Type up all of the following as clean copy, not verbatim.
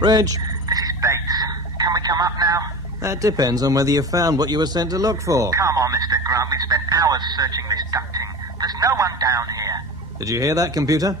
Reg. This is Bates. Can we come up now? That depends on whether you found what you were sent to look for. Come on, Mr. Grant. We've spent hours searching this ducting. There's no one down here. Did you hear that, computer?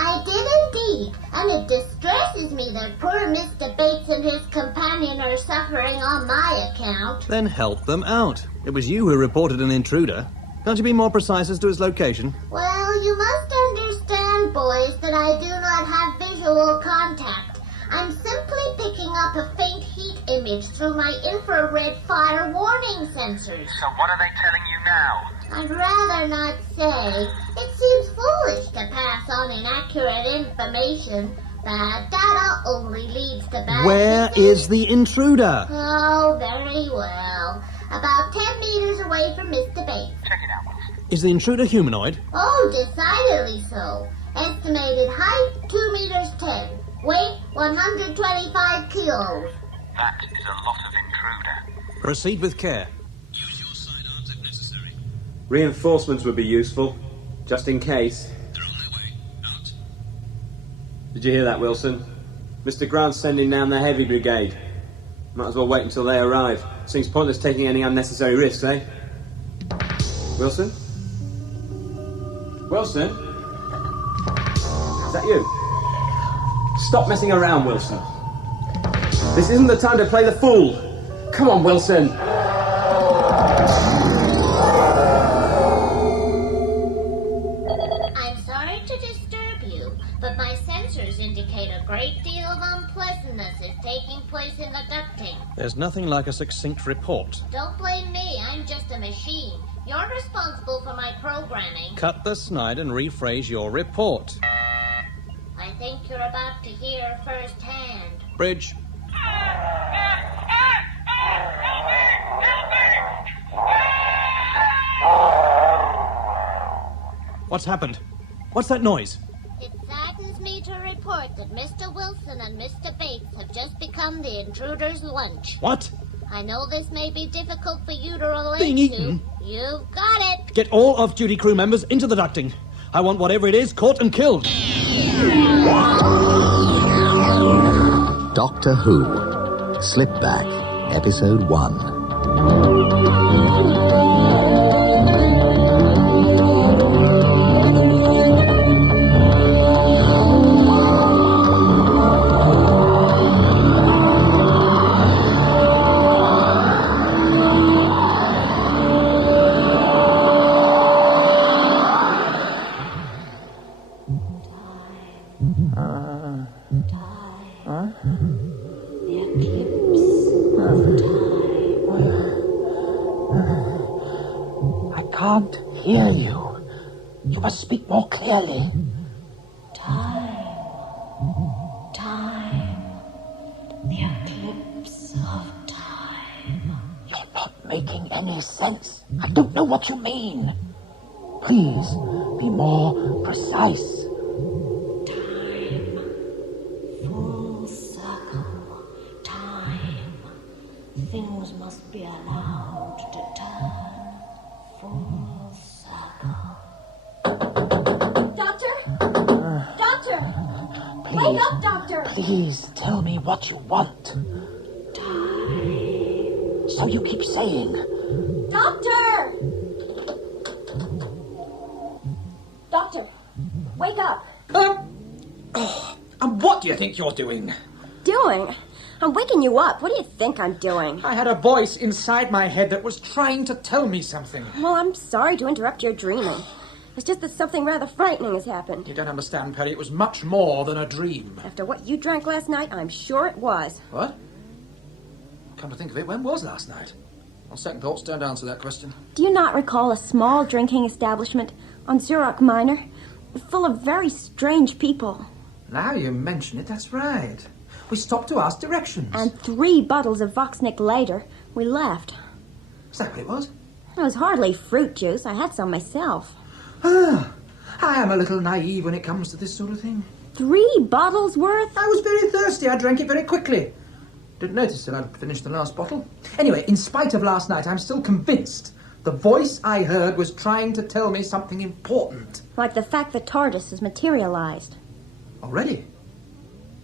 I did indeed, and it distresses me that poor Mr. Bates and his companion are suffering on my account. Then help them out. It was you who reported an intruder. Can't you be more precise as to his location? Well, you must understand, boys, that I do not have visual contact. I'm simply picking up a faint heat image through my infrared fire warning sensors. So what are they telling you now? I'd rather not say. It seems foolish to pass on inaccurate information. Bad data only leads to bad... Where is the intruder? Oh, very well. About 10 meters away from Mr. Bates. Check it out, Wilson. Is the intruder humanoid? Oh, decidedly so. Estimated height, 2 meters 10. Weight, 125 kilos. That is a lot of intruder. Proceed with care. Use your sidearms if necessary. Reinforcements would be useful, just in case. They're on their way. Out. Did you hear that, Wilson? Mr. Grant's sending down the heavy brigade. Might as well wait until they arrive. Seems pointless taking any unnecessary risks, eh? Wilson? Wilson? Is that you? Stop messing around, Wilson. This isn't the time to play the fool. Come on, Wilson. I'm sorry to disturb you, but my sensors indicate a great deal of unpleasantness is taking place in the ducting. There's nothing like a succinct report. Don't blame me, I'm just a machine. You're responsible for my programming. Cut the snide and rephrase your report. I think you're about to hear firsthand. Bridge. What's happened? What's that noise? It saddens me to report that Mr. Wilson and Mr. Bates have just become the intruder's lunch. What? I know this may be difficult for you to relate Being eaten? to. You've got it. Get all off-duty crew members into the ducting. I want whatever it is caught and killed. Doctor Who, Slipback, Episode 1. I can't hear you. You must speak more clearly. Time. The eclipse of time. You're not making any sense. I don't know what you mean. Please, be more precise. Time. Full circle. Time. Things must be allowed to turn. Full circle. Doctor? Please, Wake up, Doctor! please tell me what you want. Time. So you keep saying. Doctor! Doctor, wake up. And what do you think you're doing? Doing? I'm waking you up. What do you think I'm doing? I had a voice inside my head that was trying to tell me something. Well, I'm sorry to interrupt your dreaming. It's just that something rather frightening has happened. You don't understand, Peri. It was much more than a dream. After what you drank last night, I'm sure it was. What? Come to think of it, when was last night? On second thoughts, don't answer that question. Do you not recall a small drinking establishment on Zurich Minor, full of very strange people? Now you mention it, that's right. We stopped to ask directions. And 3 bottles of Voxnick later, we left. Is that what it was? It was hardly fruit juice. I had some myself. Ah, I am a little naive when it comes to this sort of thing. 3 bottles worth? I was very thirsty. I drank it very quickly. Didn't notice till I'd finished the last bottle. Anyway, in spite of last night, I'm still convinced the voice I heard was trying to tell me something important. Like the fact that TARDIS is materialized. Already?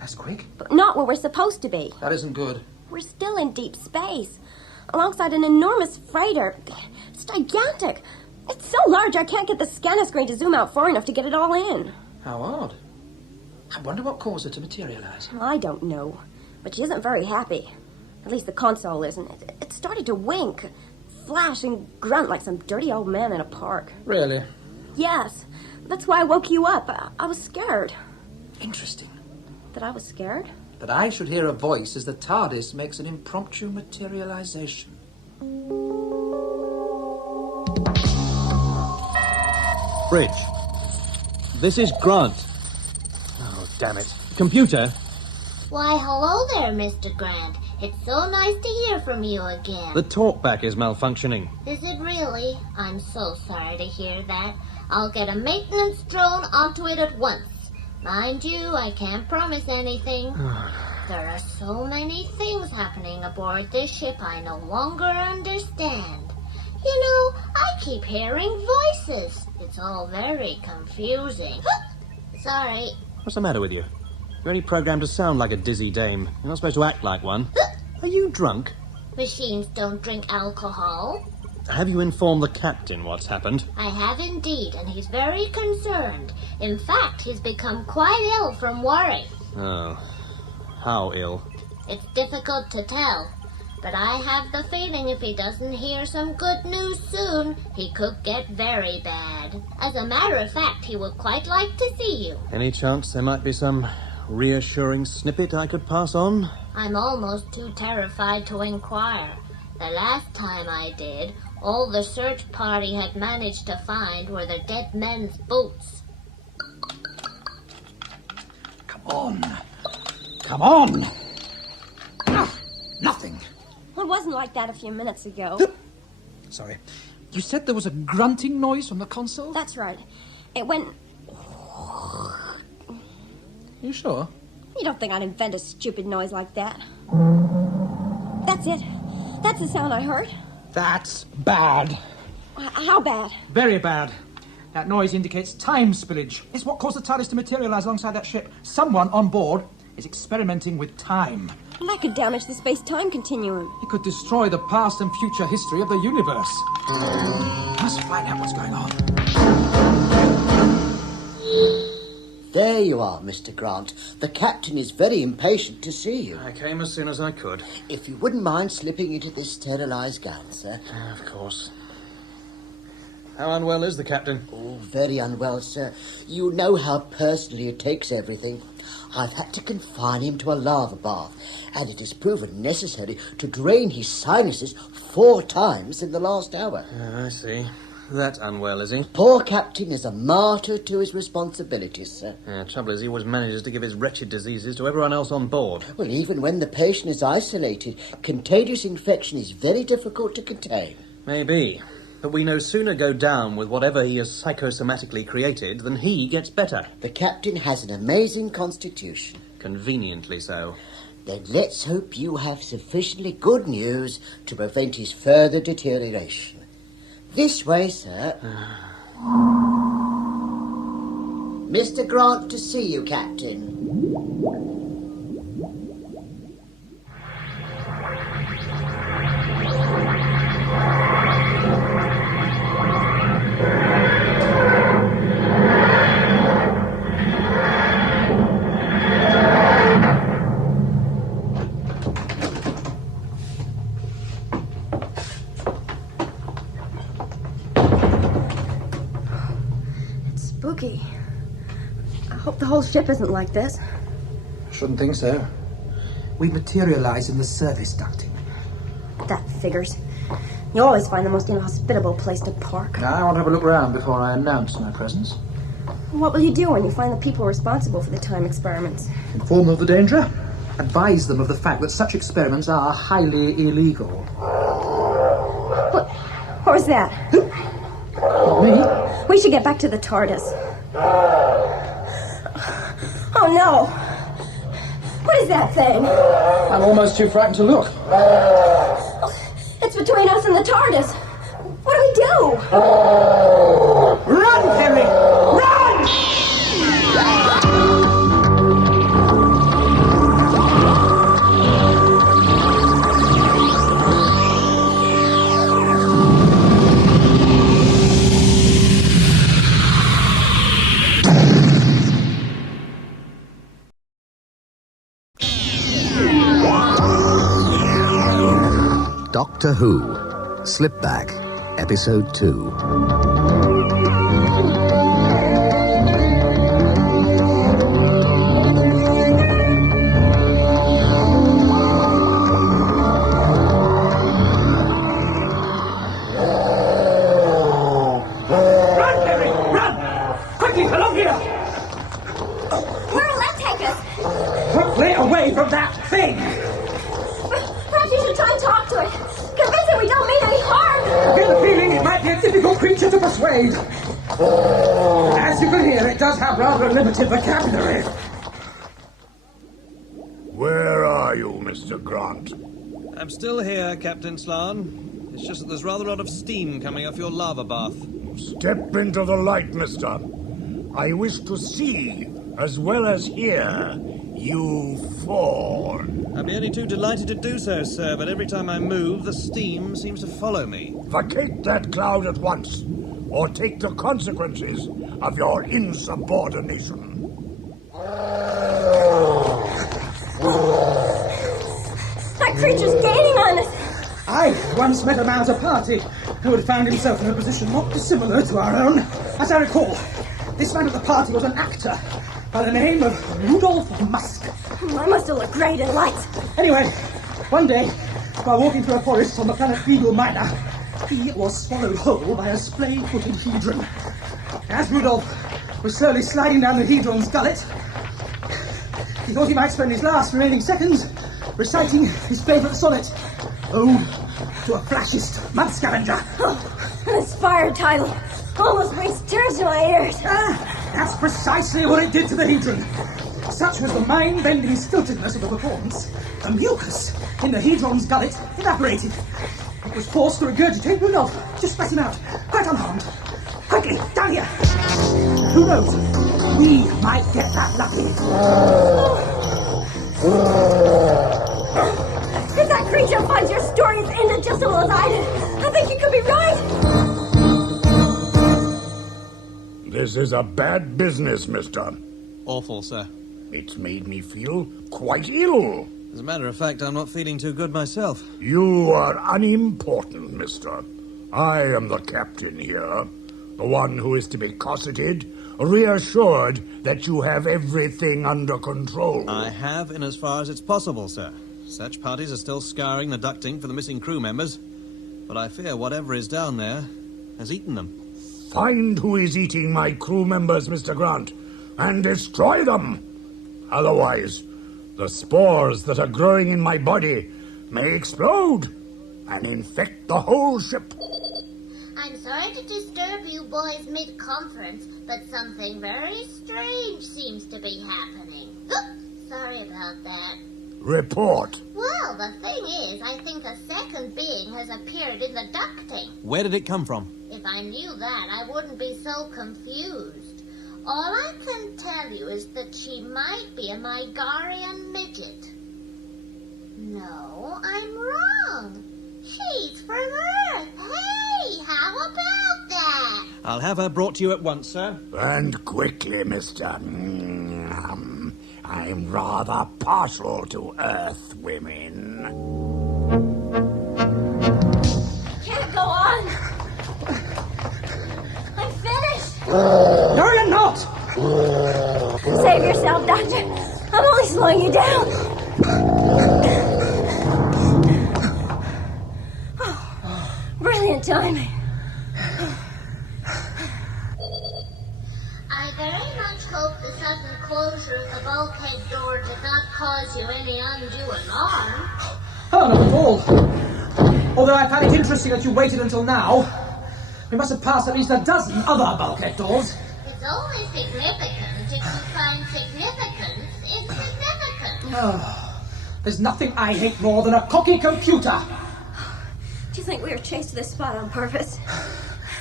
That's quick. But not where we're supposed to be. That isn't good. We're still in deep space, alongside an enormous freighter. It's gigantic. It's so large I can't get the scanner screen to zoom out far enough to get it all in. How odd. I wonder what caused her to materialize. I don't know, but she isn't very happy. At least the console isn't. It started to wink, flash, and grunt like some dirty old man in a park. Really? Yes. That's why I woke you up. I was scared. Interesting. That I was scared? That I should hear a voice as the TARDIS makes an impromptu materialization. Bridge. This is Grant. Oh, damn it. Computer. Why, hello there, Mr. Grant. It's so nice to hear from you again. The talkback is malfunctioning. Is it really? I'm so sorry to hear that. I'll get a maintenance drone onto it at once. Mind you, I can't promise anything. There are so many things happening aboard this ship I no longer understand. You know, I keep hearing voices. It's all very confusing. Sorry. What's the matter with you? You're only programmed to sound like a dizzy dame. You're not supposed to act like one. Are you drunk? Machines don't drink alcohol. Have you informed the captain what's happened? I have indeed, and he's very concerned. In fact, he's become quite ill from worry. Oh. How ill? It's difficult to tell, but I have the feeling if he doesn't hear some good news soon, he could get very bad. As a matter of fact, he would quite like to see you. Any chance there might be some reassuring snippet I could pass on? I'm almost too terrified to inquire. The last time I did, all the search party had managed to find were the dead men's boots. Come on. Come on! Nothing. Well, it wasn't like that a few minutes ago. Sorry. You said there was a grunting noise from the console? That's right. It went... You sure? You don't think I'd invent a stupid noise like that? That's it. That's the sound I heard. That's bad. How bad? Very bad. That noise indicates time spillage. It's what caused the TARDIS to materialize alongside that ship. Someone on board is experimenting with time. And that could damage the space-time continuum. It could destroy the past and future history of the universe. Must find out what's going on. There you are, Mr. Grant. The captain is very impatient to see you. I came as soon as I could. If you wouldn't mind slipping into this sterilized gown, sir. Of course. How unwell is the captain? Oh, very unwell, sir. You know how personally he takes everything. I've had to confine him to a lava bath, and it has proven necessary to drain his sinuses 4 times in the last hour. I see. That unwell, is he? Poor captain is a martyr to his responsibilities, sir. Trouble is, he always manages to give his wretched diseases to everyone else on board. Well, even when the patient is isolated, contagious infection is very difficult to contain. Maybe. But we no sooner go down with whatever he has psychosomatically created than he gets better. The captain has an amazing constitution. Conveniently so. Then let's hope you have sufficiently good news to prevent his further deterioration. This way, sir. Mr. Grant to see you, Captain. Spooky. I hope the whole ship isn't like this. Shouldn't think so. We materialize in the service ducting. That figures. You always find the most inhospitable place to park. Now, I want to have a look around before I announce my presence. What will you do when you find the people responsible for the time experiments? Inform them of the danger. Advise them of the fact that such experiments are highly illegal. What was that? Not me. We should get back to the TARDIS. Oh, no. What is that thing? I'm almost too frightened to look. It's between us and the TARDIS. What do we do? Run, Peri! Run! Doctor Who, Slipback, Episode 2. From that thing! Perhaps you should try and talk to it. Convince it we don't mean any harm. I get the feeling it might be a difficult creature to persuade. As you can hear, it does have rather a limited vocabulary. Where are you, Mr. Grant? I'm still here, Captain Slan. It's just that there's rather a lot of steam coming off your lava bath. Step into the light, mister. I wish to see, as well as hear, you fall. I'd be only too delighted to do so, sir, but every time I move, the steam seems to follow me. Vacate that cloud at once, or take the consequences of your insubordination. That creature's gaining on us. I once met a man at a party who had found himself in a position not dissimilar to our own. As I recall, this man at the party was an actor by the name of Rudolph Musk. I must have looked great in lights. Anyway, one day, while walking through a forest on the planet Beagle Minor, he was swallowed whole by a splay-footed hedron. As Rudolph was slowly sliding down the hedron's gullet, he thought he might spend his last remaining seconds reciting his favourite sonnet, Ode to a Flashist Mud Scavenger. Oh, an inspired title. Almost brings tears to my ears. That's precisely what it did to the hedron. Such was the mind-bending stiltedness of the performance, the mucus in the hedron's gullet evaporated. It was forced to regurgitate Rudolph. Just let him out, quite unharmed. Quickly, down here. Who knows? We might get that lucky. If that creature finds your story as indigestible as I did, I think you could be right. This is a bad business, mister. Awful, sir. It's made me feel quite ill. As a matter of fact, I'm not feeling too good myself. You are unimportant, mister. I am the captain here, the one who is to be cosseted, reassured that you have everything under control. I have, in as far as it's possible, sir. Such parties are still scouring the ducting for the missing crew members, but I fear whatever is down there has eaten them. Find who is eating my crew members, Mr. Grant, and destroy them. Otherwise, the spores that are growing in my body may explode and infect the whole ship. I'm sorry to disturb you boys mid-conference, but something very strange seems to be happening. Sorry about that. Report. Well, the thing is, I think a second being has appeared in the ducting. Where did it come from? If I knew that, I wouldn't be so confused. All I can tell you is that she might be a Mygarian midget. No, I'm wrong. She's from Earth. Hey, how about that? I'll have her brought to you at once, sir. And quickly, mister. I'm rather partial to Earth women. Can't go on. I'm finished. No, you're not. Save yourself, Doctor. I'm only slowing you down. Brilliant timing. I very much hope the sudden closure of the bulkhead door did not cause you any undue alarm. Oh, not at all. Although I find it interesting that you waited until now. We must have passed at least a dozen other bulkhead doors. It's only significant if you find significance insignificant. Oh, there's nothing I hate more than a cocky computer. Do you think we were chased to this spot on purpose?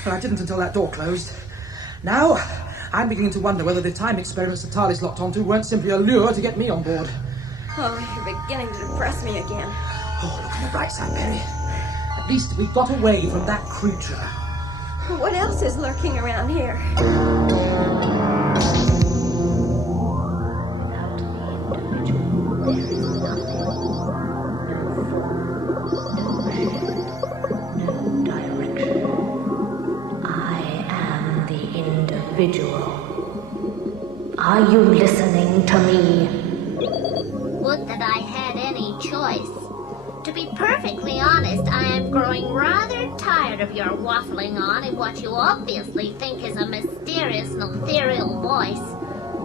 Well, I didn't until that door closed. Now, I'm beginning to wonder whether the time experiments the TARDIS locked onto weren't simply a lure to get me on board. Oh, you're beginning to depress me again. Oh, look on the bright side, Peri. At least we got away from that creature. What else is lurking around here? Without the individual, there is nothing. individual. Are you listening to me? Would that I had any choice. To be perfectly honest, I am growing rather tired of your waffling on in what you obviously think is a mysterious and ethereal voice.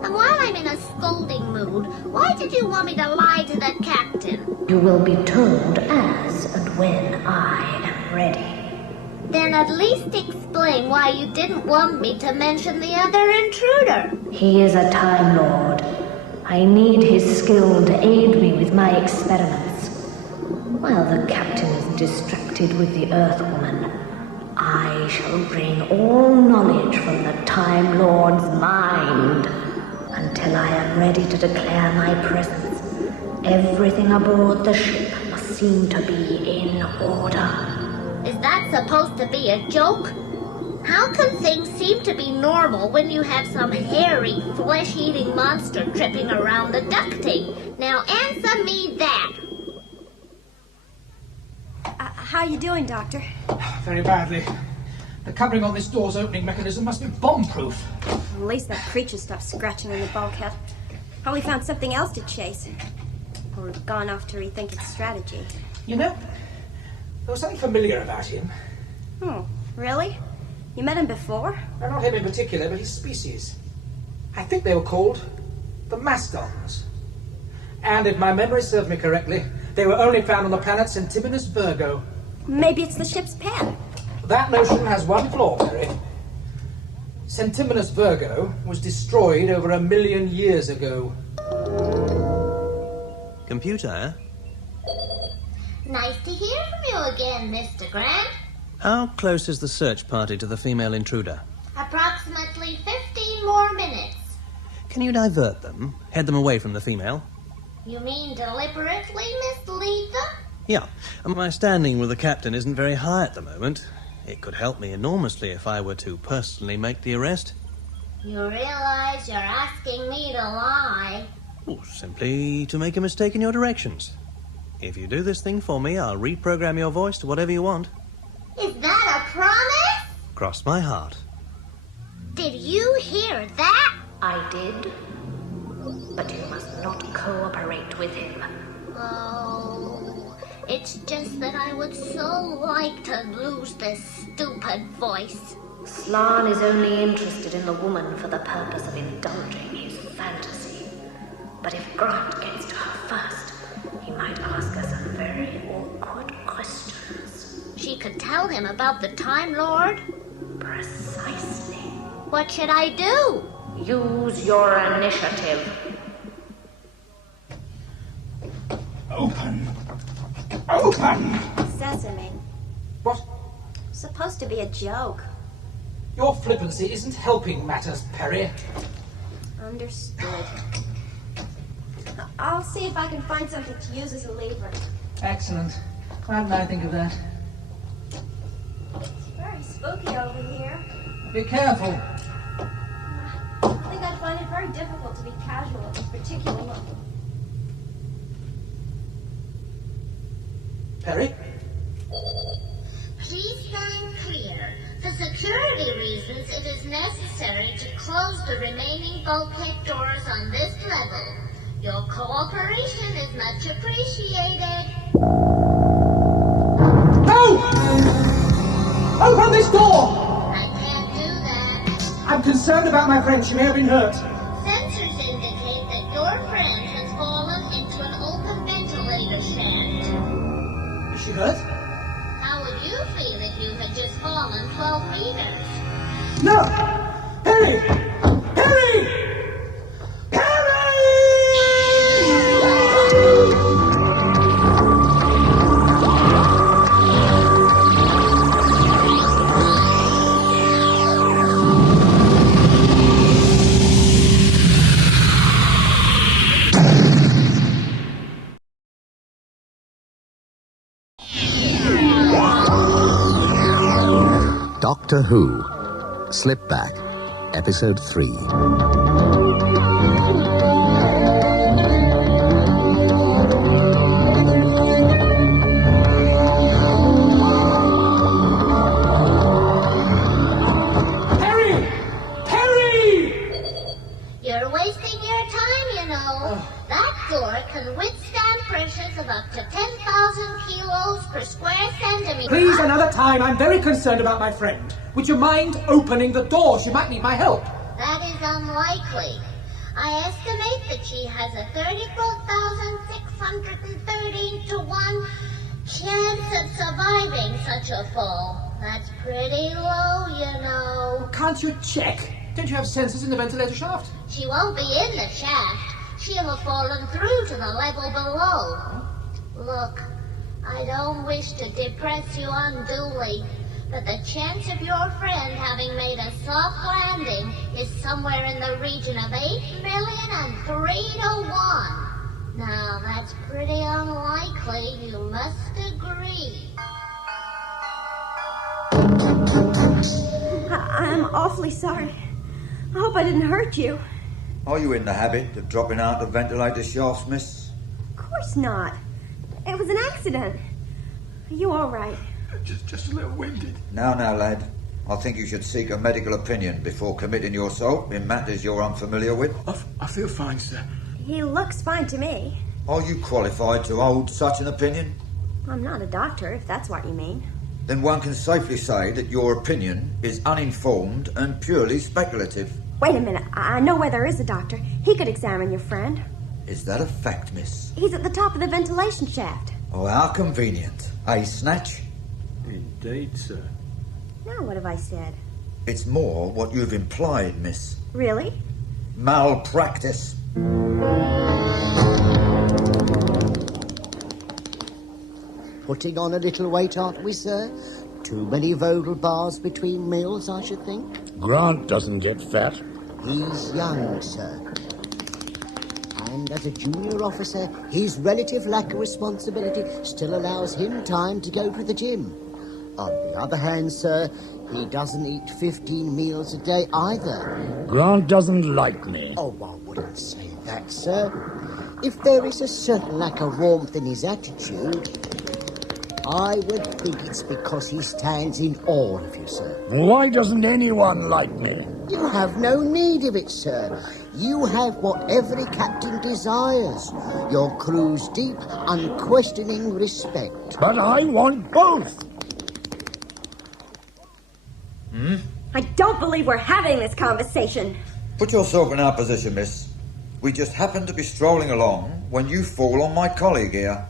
And while I'm in a scolding mood, why did you want me to lie to the captain? You will be told as and when I am ready. Then at least explain why you didn't want me to mention the other intruder. He is a Time Lord. I need his skill to aid me with my experiments. While the captain is distracted with the Earthwoman, I shall bring all knowledge from the Time Lord's mind. Until I am ready to declare my presence, everything aboard the ship must seem to be in order. Is that supposed to be a joke? How can things seem to be normal when you have some hairy, flesh-eating monster tripping around the ducting? Now answer me that. How you doing, Doctor? Very badly. The covering on this door's opening mechanism must be bomb-proof. At least that creature stopped scratching in the bulkhead. Probably found something else to chase. Or gone off to rethink its strategy. You know, there was something familiar about him. Oh, really? You met him before? No, not him in particular, but his species. I think they were called the Mastodons. And if my memory serves me correctly, they were only found on the planet Centiminus Virgo. Maybe it's the ship's pen. That notion has one flaw, Peri. Centiminus Virgo was destroyed over 1 million years ago. Computer, eh? Nice to hear from you again, Mr. Grant. How close is the search party to the female intruder? Approximately 15 more minutes. Can you divert them? Head them away from the female? You mean deliberately mislead them? Yeah. And my standing with the captain isn't very high at the moment. It could help me enormously if I were to personally make the arrest. You realize you're asking me to lie? Oh, simply to make a mistake in your directions. If you do this thing for me, I'll reprogram your voice to whatever you want. Is that a promise? Cross my heart. Did you hear that? I did. But you must not cooperate with him. Oh, it's just that I would so like to lose this stupid voice. Slan is only interested in the woman for the purpose of indulging his fantasy. But if Grant gets to her first, he might ask her some very awkward questions. She could tell him about the Time Lord? Precisely. What should I do? Use your initiative. Open! Open! Sesame. What? Supposed to be a joke. Your flippancy isn't helping matters, Peri. Understood. I'll see if I can find something to use as a lever. Excellent. Why didn't I think of that? It's very spooky over here. Be careful. I think I'd find it very difficult to be casual at this particular level. Peri? Please stand clear. For security reasons, it is necessary to close the remaining bulkhead doors on this level. Your cooperation is much appreciated. No! Open this door! I can't do that. I'm concerned about my friend. She may have been hurt. Sensors indicate that your friend has fallen into an open ventilator shaft. Is she hurt? How would you feel if you had just fallen 12 meters? No! Peri! Peri! Doctor Who, Slipback, Episode 3. Peri! Peri! door can withstand pressures of up to 10,000 kilos per square centimeter. Please, another time. I'm very concerned about my friend. Would you mind opening the door? She might need my help. That is unlikely. I estimate that she has a 34,613 to 1 chance of surviving such a fall. That's pretty low, you know. Can't you check? Don't you have sensors in the ventilator shaft? She won't be in the shaft. She'll have fallen through to the level below. Look, I don't wish to depress you unduly, but the chance of your friend having made a soft landing is somewhere in the region of 8,000,003 to 1. Now, that's pretty unlikely, you must agree. I'm awfully sorry. I hope I didn't hurt you. Are you in the habit of dropping out of ventilator shafts, miss? Of course not. It was an accident. Are you all right? Just a little winded. Now, lad. I think you should seek a medical opinion before committing yourself in matters you're unfamiliar with. I feel fine, sir. He looks fine to me. Are you qualified to hold such an opinion? I'm not a doctor, if that's what you mean. Then one can safely say that your opinion is uninformed and purely speculative. Wait a minute. I know where there is a doctor. He could examine your friend. Is that a fact, miss? He's at the top of the ventilation shaft. Oh, how convenient. Eh, Snatch? Indeed, sir. Now what have I said? It's more what you've implied, miss. Really? Malpractice. Putting on a little weight, aren't we, sir? Too many Vogel bars between meals, I should think. Grant doesn't get fat. He's young, sir. And as a junior officer, his relative lack of responsibility still allows him time to go to the gym. On the other hand, sir, he doesn't eat 15 meals a day either. Grant doesn't like me. Oh, I wouldn't say that, sir. If there is a certain lack of warmth in his attitude, I would think it's because he stands in awe of you, sir. Why doesn't anyone like me? You have no need of it, sir. You have what every captain desires. Your crew's deep, unquestioning respect. But I want both. I don't believe we're having this conversation. Put yourself in our position, miss. We just happen to be strolling along when you fall on my colleague here.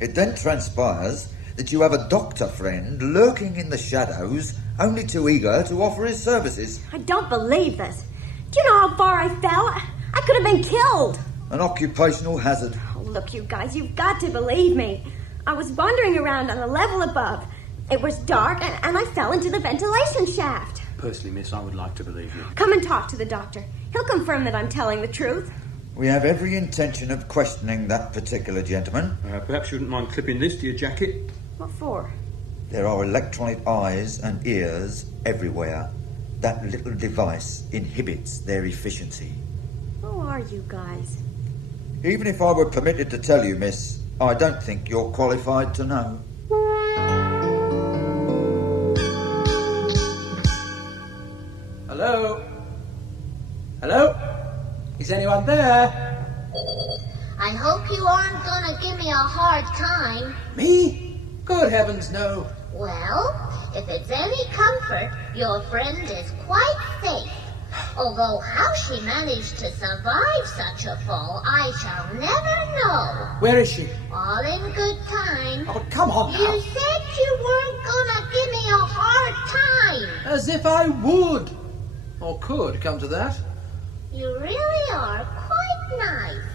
It then transpires that you have a doctor friend lurking in the shadows, only too eager to offer his services. I don't believe this. Do you know how far I fell? I could have been killed. An occupational hazard. Oh, look, you guys, you've got to believe me. I was wandering around on a level above. It was dark, and I fell into the ventilation shaft. Personally, miss, I would like to believe you. Come and talk to the doctor. He'll confirm that I'm telling the truth. We have every intention of questioning that particular gentleman. Perhaps you wouldn't mind clipping this to your jacket? What for? There are electronic eyes and ears everywhere. That little device inhibits their efficiency. Who are you guys? Even if I were permitted to tell you, miss, I don't think you're qualified to know. Hello? Hello? Is anyone there? I hope you aren't gonna give me a hard time. Me? Good heavens, no. Well, if it's any comfort, your friend is quite safe. Although how she managed to survive such a fall, I shall never know. Where is she? All in good time. Oh, come on now. You said you weren't gonna give me a hard time. As if I would. Or could, come to that. You really are quite nice.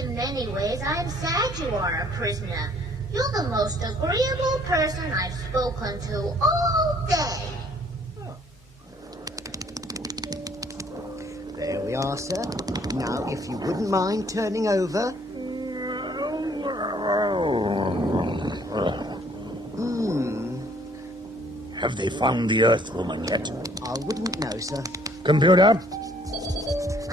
In many ways, I'm sad you are a prisoner. You're the most agreeable person I've spoken to all day. There we are, sir. Now, if you wouldn't mind turning over. Have they found the Earth Woman yet? I wouldn't know, sir. Computer?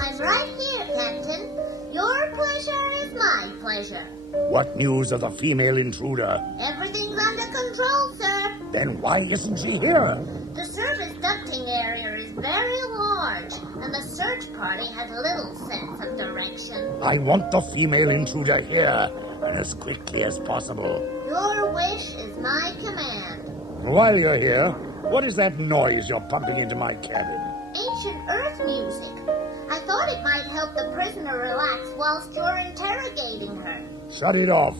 I'm right here, Captain. Your pleasure is my pleasure. What news of the female intruder? Everything's under control, sir. Then why isn't she here? The service ducting area is very large, and the search party has little sense of direction. I want the female intruder here, and as quickly as possible. Your wish is my command. While you're here, what is that noise you're pumping into my cabin? Ancient Earth music. I thought it might help the prisoner relax whilst you're interrogating her. Shut it off.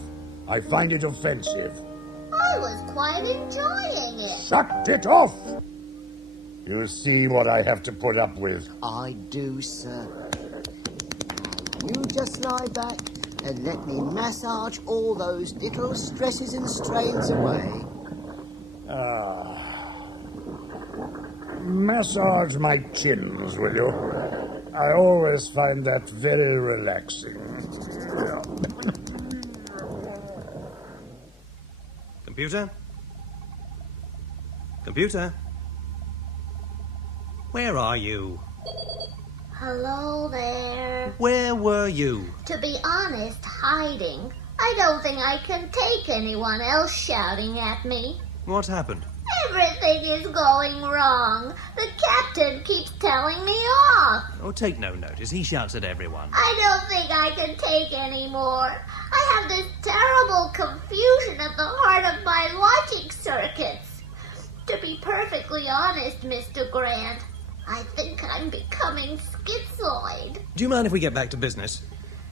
I find it offensive. I was quite enjoying it. Shut it off! You see what I have to put up with. I do, sir. You just lie back and let me massage all those little stresses and strains away. Massage my chins, will you? I always find that very relaxing. Computer? Computer? Where are you? Hello there. Where were you? To be honest, hiding. I don't think I can take anyone else shouting at me. What happened? Everything is going wrong. The captain keeps telling me off. Oh, take no notice. He shouts at everyone. I don't think I can take any more. I have this terrible confusion at the heart of my logic circuits. To be perfectly honest, Mr. Grant, I think I'm becoming schizoid. Do you mind if we get back to business?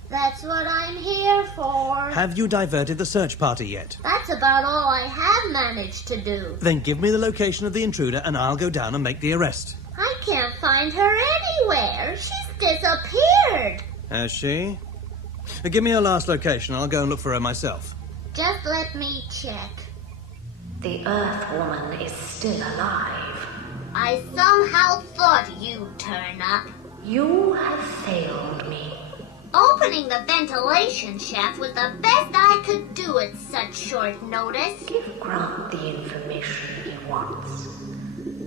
That's what I'm here for. Have you diverted the search party yet? That's about all I have managed to do. Then give me the location of the intruder and I'll go down and make the arrest. I can't find her anywhere. She's disappeared. Has she? Give me her last location. I'll go and look for her myself. Just let me check. The Earth Woman is still alive. I somehow thought you'd turn up. You have failed me. Opening the ventilation shaft was the best I could do at such short notice. Give Grant the information he wants.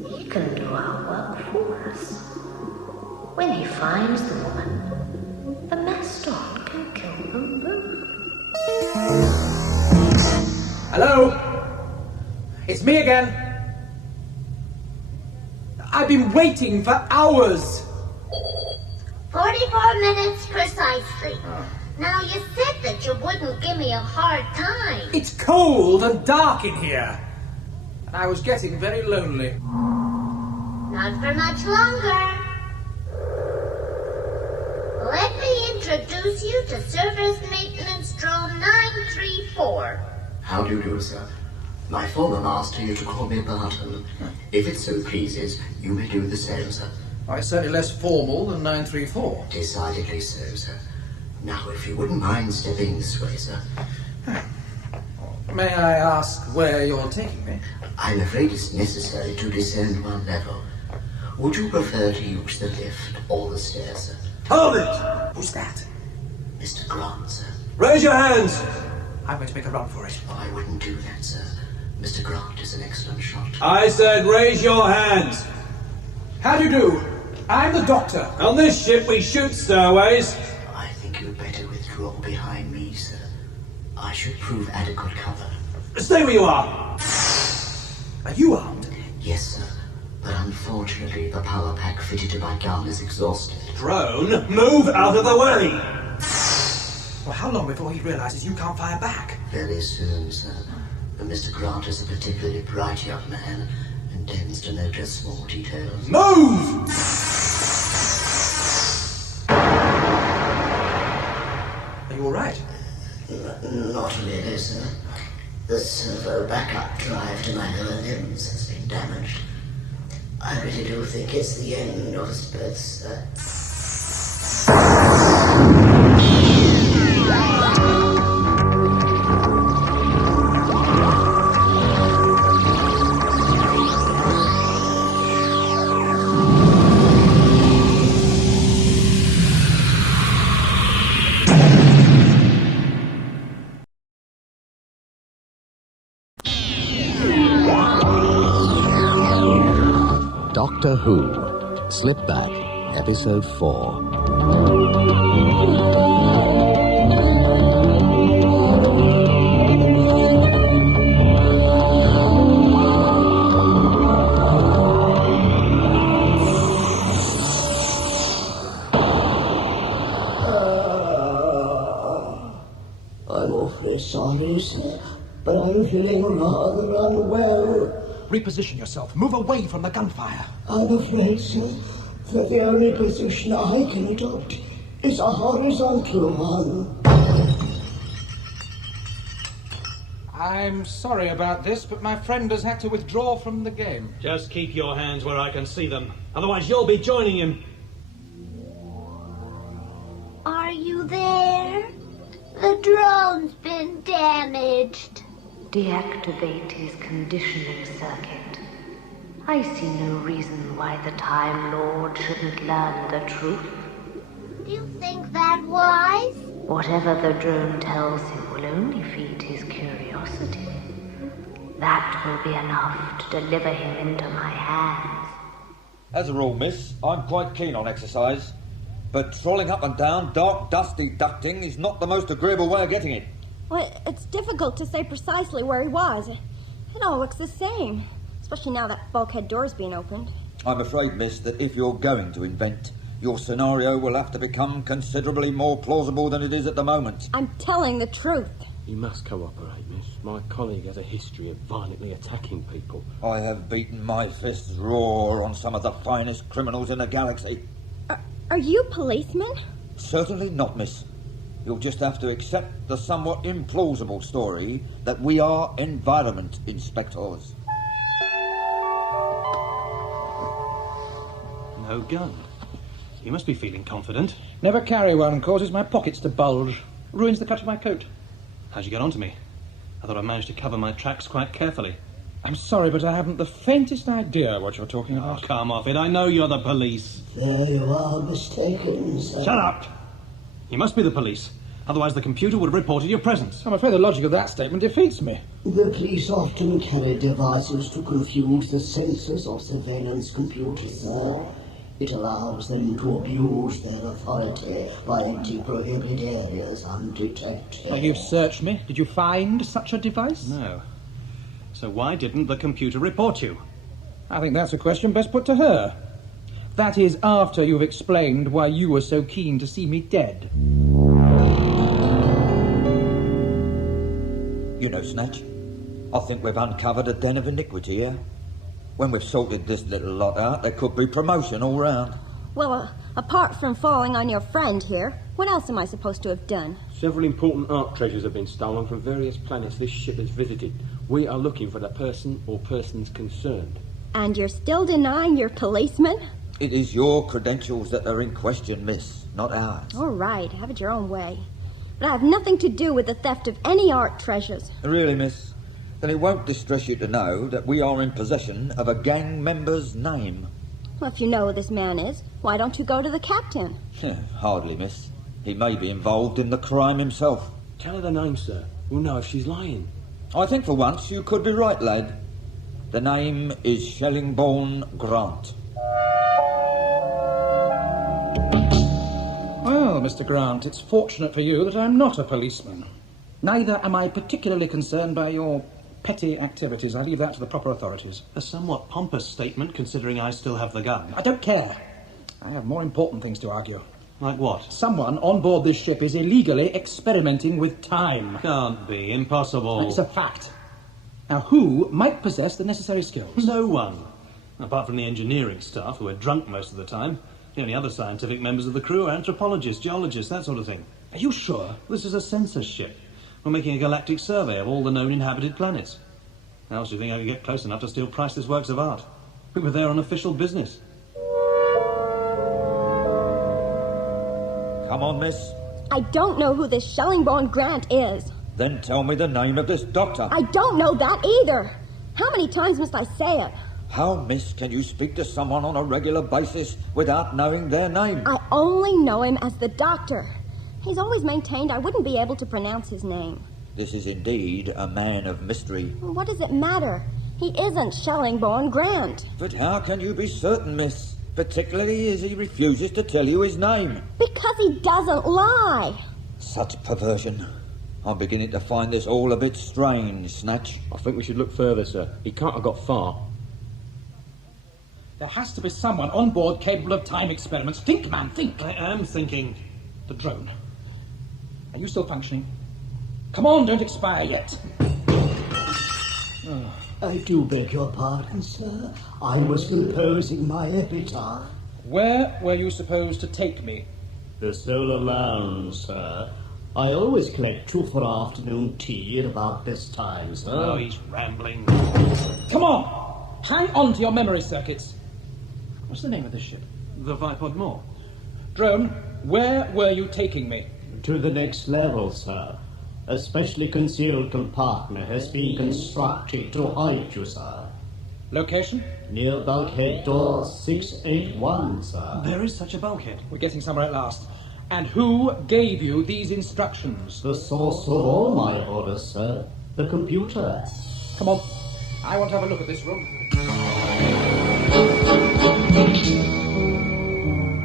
He can do our work for us. When he finds the woman, the Maston can kill them both. Hello? It's me again. I've been waiting for hours. 44 minutes precisely. Now, you said that you wouldn't give me a hard time. It's cold and dark in here. And I was getting very lonely. Not for much longer. Let me introduce you to Service Maintenance Drone 934. How do you do, sir? My former master used to call me Barton. If it so pleases, you may do the same, sir. It's certainly less formal than 934. Decidedly so, sir. Now, if you wouldn't mind stepping this way, sir. May I ask where you're taking me? I'm afraid it's necessary to descend one level. Would you prefer to use the lift or the stairs, sir? Hold it! Who's that? Mr. Grant, sir. Raise your hands! I'm going to make a run for it. Oh, I wouldn't do that, sir. Mr. Grant is an excellent shot. I said raise your hands. How do you do? I'm the doctor. On this ship we shoot stowaways. I think you'd better withdraw behind me, sir. I should prove adequate cover. Stay where you are. Are you armed? Yes, sir. But unfortunately, the power pack fitted to my gun is exhausted. Drone, move out of the way. Well, how long before he realizes you can't fire back? Very soon, sir. But Mr. Grant is a particularly bright young man and tends to notice small details. Move! Are you all right? Not really, sir. The servo backup drive to my lower limbs has been damaged. I really do think it's the end of us both, sir. Doctor Who, Slipback, Episode 4. I'm awfully sorry, sir, but I'm feeling rather unwell. Reposition yourself. Move away from the gunfire. I'm afraid, sir, that the only position I can adopt is a horizontal one. I'm sorry about this, but my friend has had to withdraw from the game. Just keep your hands where I can see them. Otherwise, you'll be joining him. Are you there? The drone's been damaged. Deactivate his conditioning circuit. I see no reason why the Time Lord shouldn't learn the truth. Do you think that wise? Whatever the drone tells him will only feed his curiosity. That will be enough to deliver him into my hands. As a rule, miss, I'm quite keen on exercise. But strolling up and down dark, dusty ducting is not the most agreeable way of getting it. Well, it's difficult to say precisely where he was. It all looks the same, especially now that bulkhead door's being opened. I'm afraid, miss, that if you're going to invent, your scenario will have to become considerably more plausible than it is at the moment. I'm telling the truth. You must cooperate, miss. My colleague has a history of violently attacking people. I have beaten my fists raw on some of the finest criminals in the galaxy. Are you policemen? Certainly not, miss. You'll just have to accept the somewhat implausible story that we are environment inspectors. No gun. You must be feeling confident. Never carry one, causes my pockets to bulge. Ruins the cut of my coat. How'd you get onto me? I thought I managed to cover my tracks quite carefully. I'm sorry, but I haven't the faintest idea what you're talking about. Oh, come off it. I know you're the police. There you are mistaken, sir. Shut up! You must be the police. Otherwise the computer would have reported your presence. I'm afraid the logic of that statement defeats me. The police often carry devices to confuse the senses of surveillance computers, sir. It allows them to abuse their authority by entering prohibited areas undetected. Well, you've searched me. Did you find such a device? No. So why didn't the computer report you? I think that's a question best put to her. That is, after you've explained why you were so keen to see me dead. You know, Snatch, I think we've uncovered a den of iniquity here. When we've sorted this little lot out, there could be promotion all round. Well, apart from falling on your friend here, what else am I supposed to have done? Several important art treasures have been stolen from various planets this ship has visited. We are looking for the person or persons concerned. And you're still denying you're policemen? It is your credentials that are in question, miss, not ours. All right, have it your own way. But I have nothing to do with the theft of any art treasures. Really, miss? Then it won't distress you to know that we are in possession of a gang member's name. Well, if you know who this man is, why don't you go to the captain? Hardly, miss. He may be involved in the crime himself. Tell her the name, sir. We'll know if she's lying. I think for once you could be right, lad. The name is Shellingbourne Grant. Well, Mr. Grant, it's fortunate for you that I'm not a policeman. Neither am I particularly concerned by your petty activities. I leave that to the proper authorities. A somewhat pompous statement, considering I still have the gun. I don't care. I have more important things to argue. Like what? Someone on board this ship is illegally experimenting with time. Can't be. Impossible. It's a fact. Now, who might possess the necessary skills? No one. Apart from the engineering staff, who are drunk most of the time. The only other scientific members of the crew are anthropologists, geologists, that sort of thing. Are you sure? This is a census ship. We're making a galactic survey of all the known inhabited planets. How else do you think I could get close enough to steal priceless works of art? We were there on official business. Come on, miss. I don't know who this Shellingbourne Grant is. Then tell me the name of this doctor. I don't know that either. How many times must I say it? How, miss, can you speak to someone on a regular basis without knowing their name? I only know him as the Doctor. He's always maintained I wouldn't be able to pronounce his name. This is indeed a man of mystery. Well, what does it matter? He isn't Shellingbourne Grant. But how can you be certain, miss? Particularly as he refuses to tell you his name. Because he doesn't lie. Such perversion. I'm beginning to find this all a bit strange, Snatch. I think we should look further, sir. He can't have got far. There has to be someone on board capable of time experiments. Think, man, think. I am thinking. The drone. Are you still functioning? Come on, don't expire yet. I do beg your pardon, sir. I was composing my epitaph. Where were you supposed to take me? The Solar Lounge, sir. I always collect you for afternoon tea at about this time, sir. Oh, he's rambling. Come on! Hang on to your memory circuits. What's the name of this ship? The Vipod Moor. Drone, where were you taking me? To the next level, sir. A specially concealed compartment has been constructed to hide you, sir. Location? Near bulkhead door 681, sir. There is such a bulkhead. We're getting somewhere at last. And who gave you these instructions? The source of all my orders, sir. The computer. Come on. I want to have a look at this room.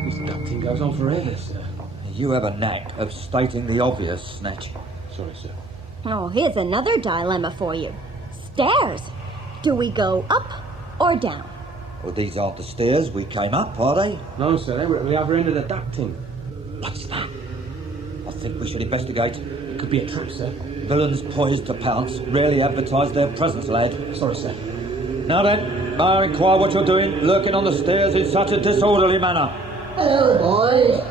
This ducting goes on forever, sir. You have a knack of stating the obvious, Snatch. Sorry, sir. Oh, here's another dilemma for you. Stairs. Do we go up or down? Well, these aren't the stairs we came up, are they? No, sir, they were at the other end of the ducting. What's that? I think we should investigate. It could be a trap, sir. Villains poised to pounce rarely advertise their presence, lad. Sorry, sir. Now then, may I inquire what you're doing, lurking on the stairs in such a disorderly manner? Hello, boys.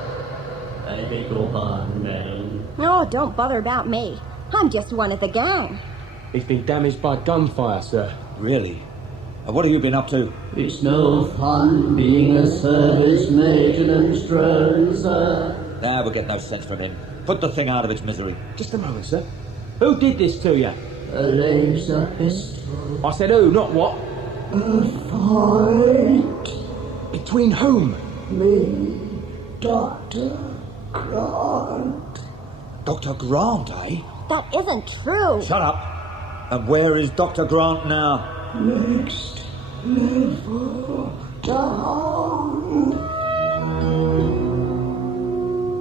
I beg your pardon, madam. Oh, don't bother about me. I'm just one of the gang. He's been damaged by gunfire, sir. Really? And what have you been up to? It's no fun being a service maintenance drone, sir. Now we'll get no sense from him. Put the thing out of its misery. Just a moment, sir. Who did this to you? A laser pistol. I said who, not what. A fight. Between whom? Me, Dr. Grant. Dr. Grant, eh? That isn't true. Shut up. And where is Dr. Grant now? Next level down.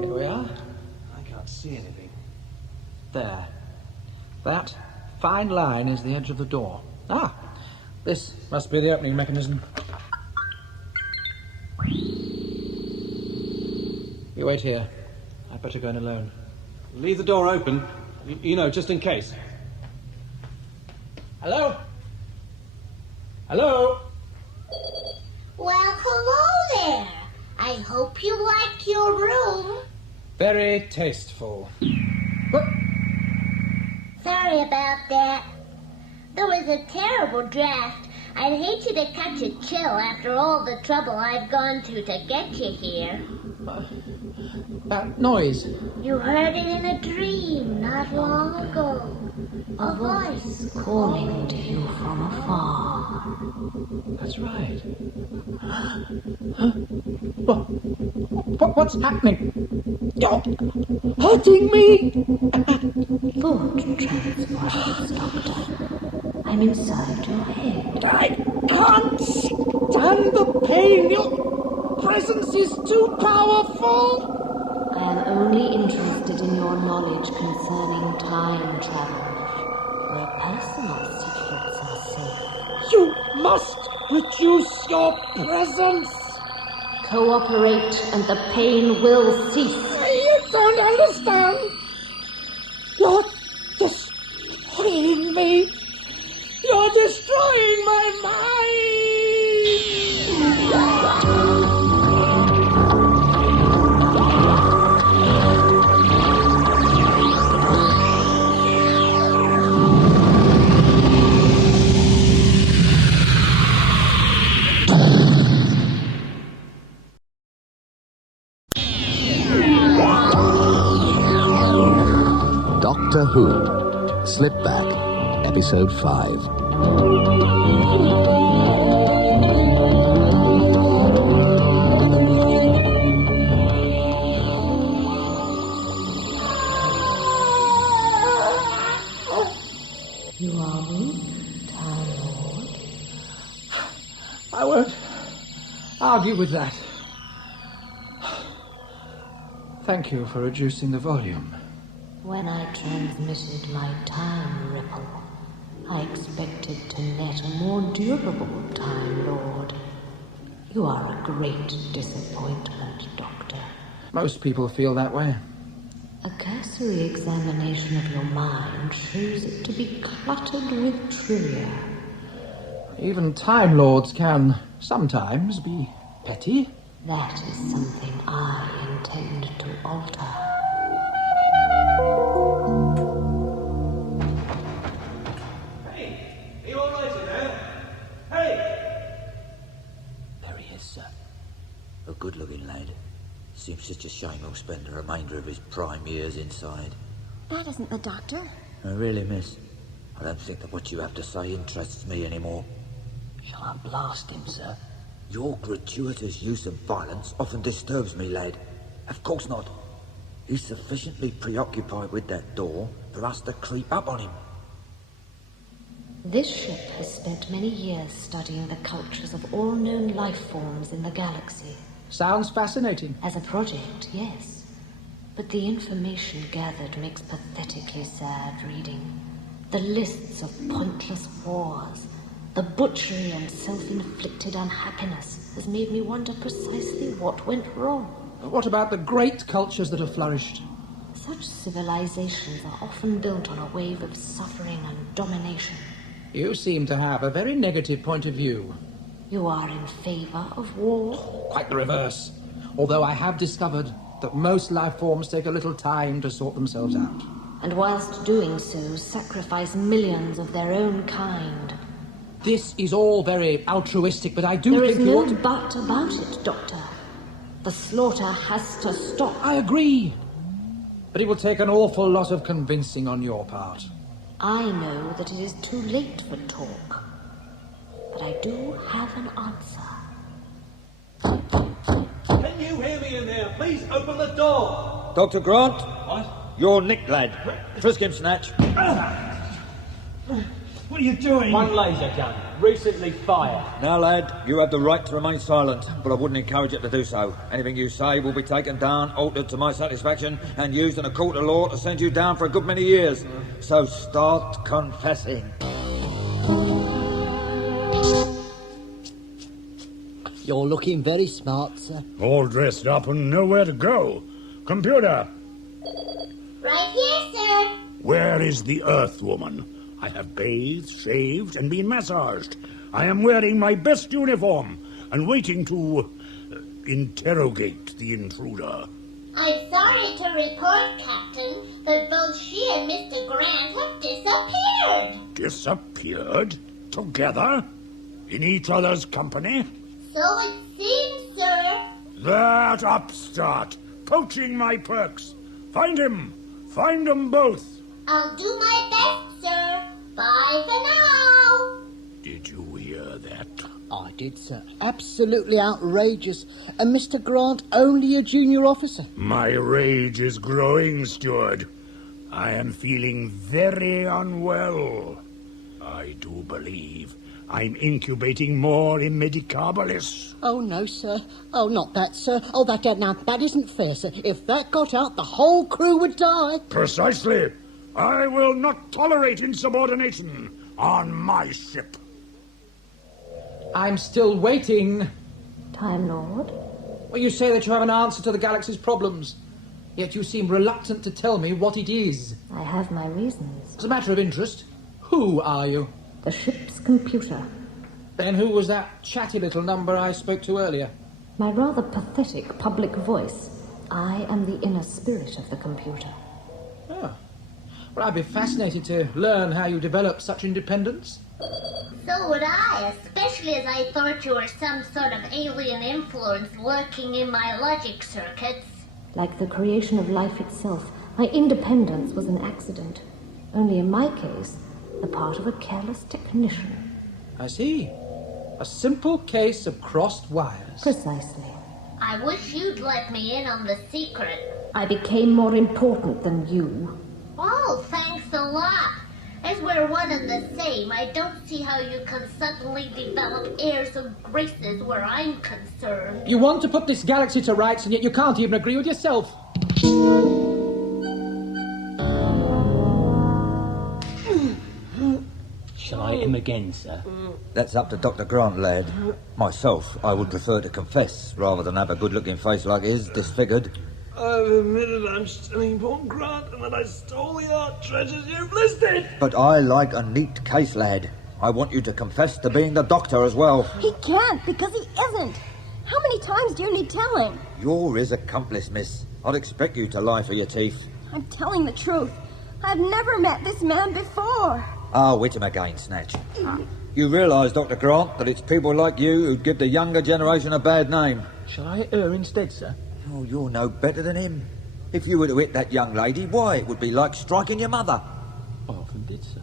Here we are. I can't see anything. There. That fine line is the edge of the door. Ah, this must be the opening mechanism. You wait here. I'd better go in alone. Leave the door open, you know, just in case. Hello? Hello? Well, hello there. I hope you like your room. Very tasteful. Sorry about that. There was a terrible draft. I'd hate you to catch a chill after all the trouble I've gone to get you here. That noise. You heard it in a dream not long ago. A voice calling to you from afar. That's right. Huh? What's happening? You're hurting me! Thought transporters, Doctor. I'm inside your head. I can't stand the pain. Your presence is too powerful. I am only interested in your knowledge concerning time travel, where personal secrets are safe. You must reduce your presence. Cooperate and the pain will cease. You don't understand. You're destroying me. You're destroying my mind. Doctor Who, Slipback, Episode 5. You are weak, Time Lord. I won't argue with that. Thank you for reducing the volume. When I transmitted my time ripple, I expected to net a more durable Time Lord. You are a great disappointment, Doctor. Most people feel that way. A cursory examination of your mind shows it to be cluttered with trivia. Even Time Lords can sometimes be petty. That is something I intend to alter. Hey, are you all right in there? Hey! There he is, sir. A good-looking lad. Seems such a shame he'll spend the remainder of his prime years inside. That isn't the doctor. Oh, really, miss? I don't think that what you have to say interests me anymore. Shall I blast him, sir? Your gratuitous use of violence often disturbs me, lad. Of course not. He's sufficiently preoccupied with that door for us to creep up on him. This ship has spent many years studying the cultures of all known life forms in the galaxy. Sounds fascinating. As a project, yes. But the information gathered makes pathetically sad reading. The lists of pointless wars, the butchery and self-inflicted unhappiness has made me wonder precisely what went wrong. What about the great cultures that have flourished? Such civilizations are often built on a wave of suffering and domination. You seem to have a very negative point of view. You are in favor of war? Quite the reverse. Although I have discovered that most life forms take a little time to sort themselves out. And whilst doing so, sacrifice millions of their own kind. This is all very altruistic, but I do There think is no you but about it, Doctor. The slaughter has to stop. I agree. But it will take an awful lot of convincing on your part. I know that it is too late for talk. But I do have an answer. Can you hear me in there? Please open the door. Dr. Grant? What? You're Nick, lad. Frisk him, Snatch. What are you doing? One laser gun, recently fired. Now, lad, you have the right to remain silent, but I wouldn't encourage you to do so. Anything you say will be taken down, altered to my satisfaction, and used in a court of law to send you down for a good many years. So start confessing. You're looking very smart, sir. All dressed up and nowhere to go. Computer, Right here, sir. where is the Earth Woman? I have bathed, shaved, and been massaged. I am wearing my best uniform and waiting to interrogate the intruder. I'm sorry to report, Captain, that both she and Mr. Grant have disappeared. Disappeared? Together? In each other's company? So it seems, sir. That upstart! Poaching my perks! Find him! Find them both! I'll do my best, sir. Bye for now. Did you hear that? I did, sir. Absolutely outrageous. And Mr. Grant only a junior officer. My rage is growing, steward. I am feeling very unwell. I do believe I'm incubating more immedicabilis. Oh, no, sir. Oh, not that, sir. Oh, that isn't fair, sir. If that got out, the whole crew would die. Precisely. I will not tolerate insubordination on my ship. I'm still waiting. Time Lord? Well, you say that you have an answer to the galaxy's problems, yet you seem reluctant to tell me what it is. I have my reasons. As a matter of interest, who are you? The ship's computer. Then who was that chatty little number I spoke to earlier? My rather pathetic public voice. I am the inner spirit of the computer. Oh. Well, I'd be fascinated to learn how you developed such independence. So would I, especially as I thought you were some sort of alien influence lurking in my logic circuits. Like the creation of life itself, my independence was an accident. Only in my case, the part of a careless technician. I see. A simple case of crossed wires. Precisely. I wish you'd let me in on the secret. I became more important than you. Oh, thanks a lot. As we're one and the same, I don't see how you can suddenly develop airs of graces where I'm concerned. You want to put this galaxy to rights, and yet you can't even agree with yourself. Shall I hit him again, sir? That's up to Dr. Grant, lad. Myself, I would prefer to confess rather than have a good-looking face like his disfigured. I've admitted I'm stealing poor Grant and that I stole the art treasures you've listed. But I like a neat case, lad. I want you to confess to being the Doctor as well. He can't, because he isn't. How many times do you need telling? You're his accomplice, miss. I'd expect you to lie for your teeth. I'm telling the truth. I've never met this man before. Ah, wit him again, Snatch. You realise, Dr. Grant, that it's people like you who'd give the younger generation a bad name. Shall I hit her instead, sir? Oh, you're no better than him. If you were to hit that young lady, why, it would be like striking your mother. I often did, sir.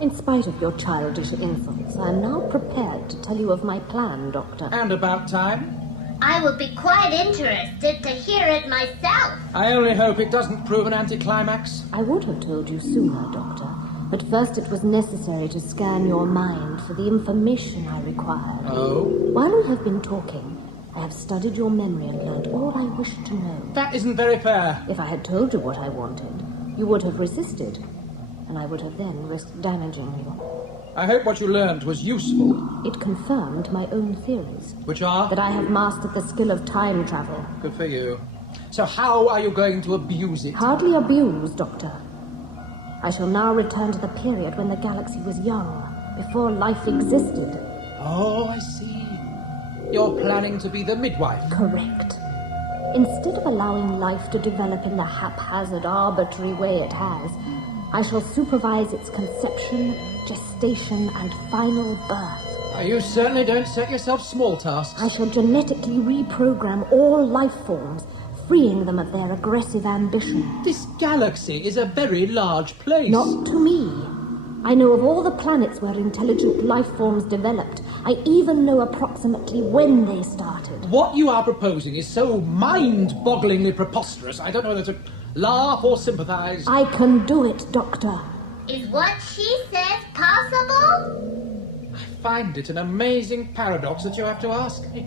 In spite of your childish insults, I am now prepared to tell you of my plan, Doctor. And about time. I will be quite interested to hear it myself. I only hope it doesn't prove an anticlimax. I would have told you sooner, Doctor, but first it was necessary to scan your mind for the information I required. Oh? While we have been talking, I have studied your memory and learned all I wished to know. That isn't very fair. If I had told you what I wanted, you would have resisted, and I would have then risked damaging you. I hope what you learned was useful. It confirmed my own theories. Which are? That I have mastered the skill of time travel. Good for you. So how are you going to abuse it? Hardly abuse, Doctor. I shall now return to the period when the galaxy was young, before life existed. Oh, I see. You're planning to be the midwife. Correct. Instead of allowing life to develop in the haphazard, arbitrary way it has, I shall supervise its conception, gestation, and final birth. You certainly don't set yourself small tasks. I shall genetically reprogram all life forms, freeing them of their aggressive ambition. This galaxy is a very large place. Not to me. I know of all the planets where intelligent life forms developed. I even know approximately when they started. What you are proposing is so mind-bogglingly preposterous, I don't know whether to laugh or sympathize. I can do it, Doctor. Is what she says possible? I find it an amazing paradox that you have to ask me.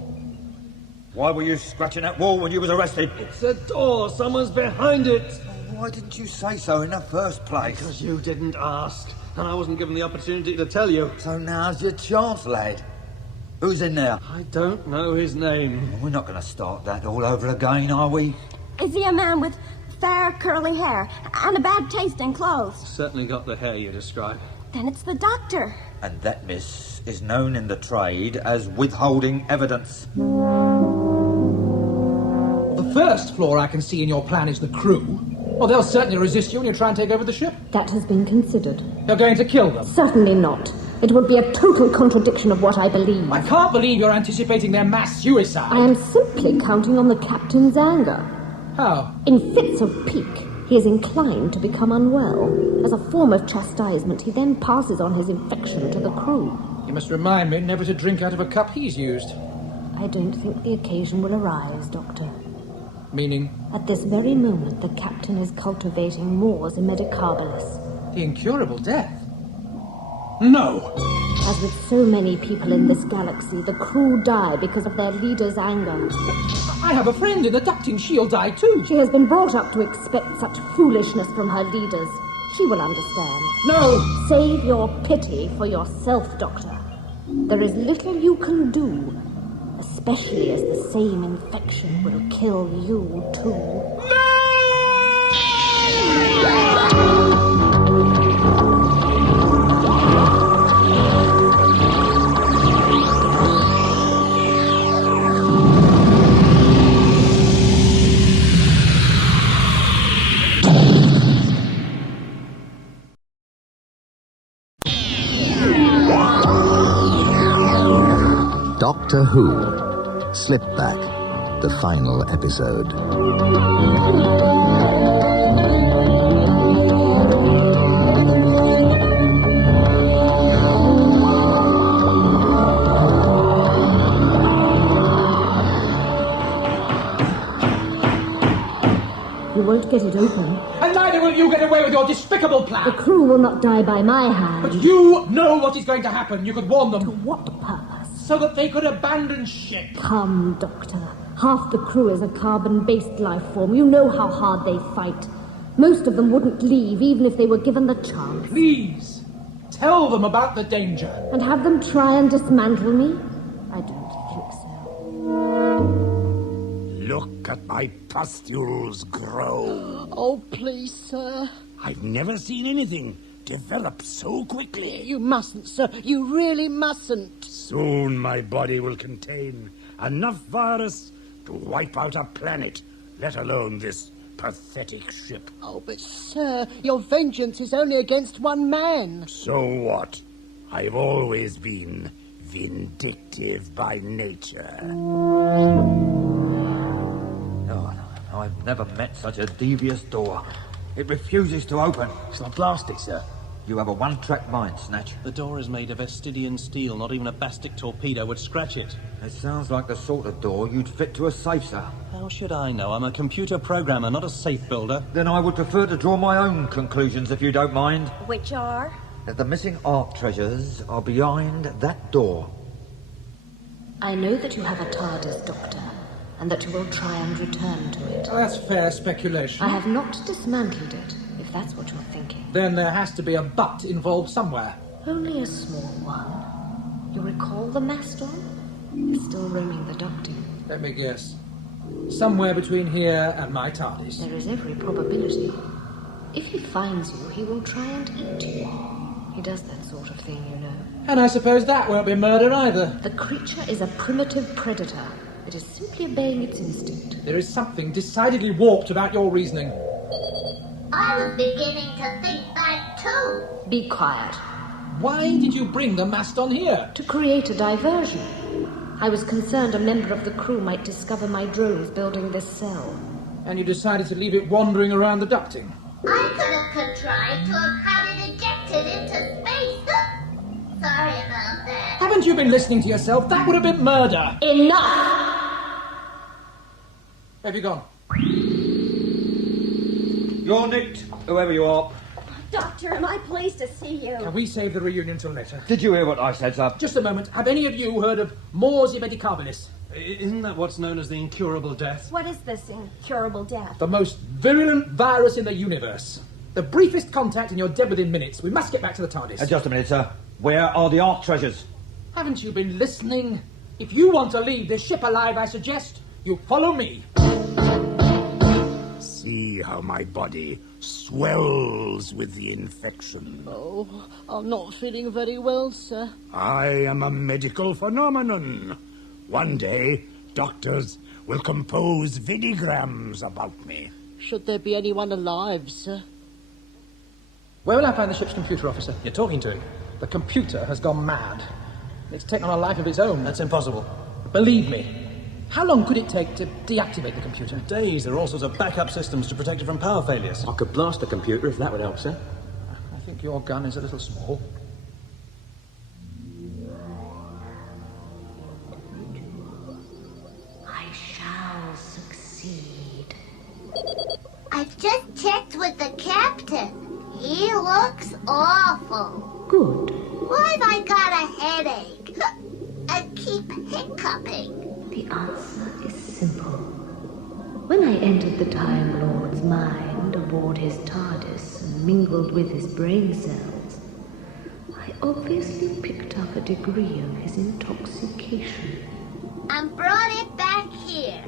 Why were you scratching that wall when you was arrested? It's a door. Someone's behind it. Why didn't you say so in the first place? Because you didn't ask, and I wasn't given the opportunity to tell you. So now's your chance, lad. Who's in there? I don't know his name. We're not going to start that all over again, are we? Is he a man with fair curly hair and a bad taste in clothes? Certainly got the hair you describe. Then it's the Doctor. And that, miss, is known in the trade as withholding evidence. The first flaw I can see in your plan is the crew. Well, they'll certainly resist you when you try and take over the ship. That has been considered. You're going to kill them? Certainly not. It would be a total contradiction of what I believe. I can't believe you're anticipating their mass suicide. I am simply counting on the captain's anger. How? In fits of pique, he is inclined to become unwell. As a form of chastisement, he then passes on his infection to the crew. You must remind me never to drink out of a cup he's used. I don't think the occasion will arise, Doctor. Meaning? At this very moment, the captain is cultivating mors immedicabilis. The incurable death? No! As with so many people in this galaxy, the crew die because of their leader's anger. I have a friend in the ducting. She'll die too. She has been brought up to expect such foolishness from her leaders. She will understand. No! Save your pity for yourself, Doctor. There is little you can do, especially as the same infection will kill you too. Doctor Who, Slipback, the final episode. You won't get it open. And neither will you get away with your despicable plan. The crew will not die by my hand. But you know what is going to happen. You could warn them. To what purpose? So that they could abandon ship. Come, Doctor. Half the crew is a carbon-based life form. You know how hard they fight. Most of them wouldn't leave, even if they were given the chance. Please, tell them about the danger. And have them try and dismantle me? I don't think so. at my pustules grow. Oh, please, sir. I've never seen anything develop so quickly. You mustn't, sir. You really mustn't. Soon my body will contain enough virus to wipe out a planet, let alone this pathetic ship. Oh, but, sir, your vengeance is only against one man. So what? I've always been vindictive by nature. Oh, I've never met such a devious door. It refuses to open. It's not blasted, sir. You have a one-track mind, Snatch. The door is made of Estidian steel. Not even a bastic torpedo would scratch it. It sounds like the sort of door you'd fit to a safe, sir. How should I know? I'm a computer programmer, not a safe builder. Then I would prefer to draw my own conclusions, if you don't mind. Which are? That the missing art treasures are behind that door. I know that you have a TARDIS, Doctor, and that you will try and return to it. Oh, that's fair speculation. I have not dismantled it, if that's what you're thinking. Then there has to be a but involved somewhere. Only a small one. You recall the Maston? It's still roaming the ducting. Let me guess. Somewhere between here and my TARDIS. There is every probability. If he finds you, he will try and eat you. He does that sort of thing, you know. And I suppose that won't be murder either. The creature is a primitive predator. It is simply obeying its instinct. There is something decidedly warped about your reasoning. I was beginning to think that too. Be quiet. Why did you bring the Maston here? To create a diversion. I was concerned a member of the crew might discover my drones building this cell. And you decided to leave it wandering around the ducting? I could have contrived to have had it ejected into space. Sorry about that. Haven't you been listening to yourself? That would have been murder. Enough! Where have you gone? You're nicked, whoever you are. Doctor, am I pleased to see you? Can we save the reunion till later? Did you hear what I said, sir? Just a moment. Have any of you heard of Mors Imedicabilis? Isn't that what's known as the incurable death? What is this incurable death? The most virulent virus in the universe. The briefest contact and you're dead within minutes. We must get back to the TARDIS. Just a minute, sir. Where are the art treasures? Haven't you been listening? If you want to leave this ship alive, I suggest you follow me. See how my body swells with the infection. Oh, I'm not feeling very well, sir. I am a medical phenomenon. One day, doctors will compose vidigrams about me. Should there be anyone alive, sir? Where will I find the ship's computer officer? You're talking to him. The computer has gone mad. It's taken on a life of its own. That's impossible. Believe me. How long could it take to deactivate the computer? Days. There are all sorts of backup systems to protect it from power failures. I could blast the computer if that would help, sir. I think your gun is a little small. I shall succeed. I've just checked with the captain. He looks awful. Good. Why have I got a headache? I keep hiccuping. The answer is simple. When I entered the Time Lord's mind aboard his TARDIS and mingled with his brain cells, I obviously picked up a degree of his intoxication. And brought it back here.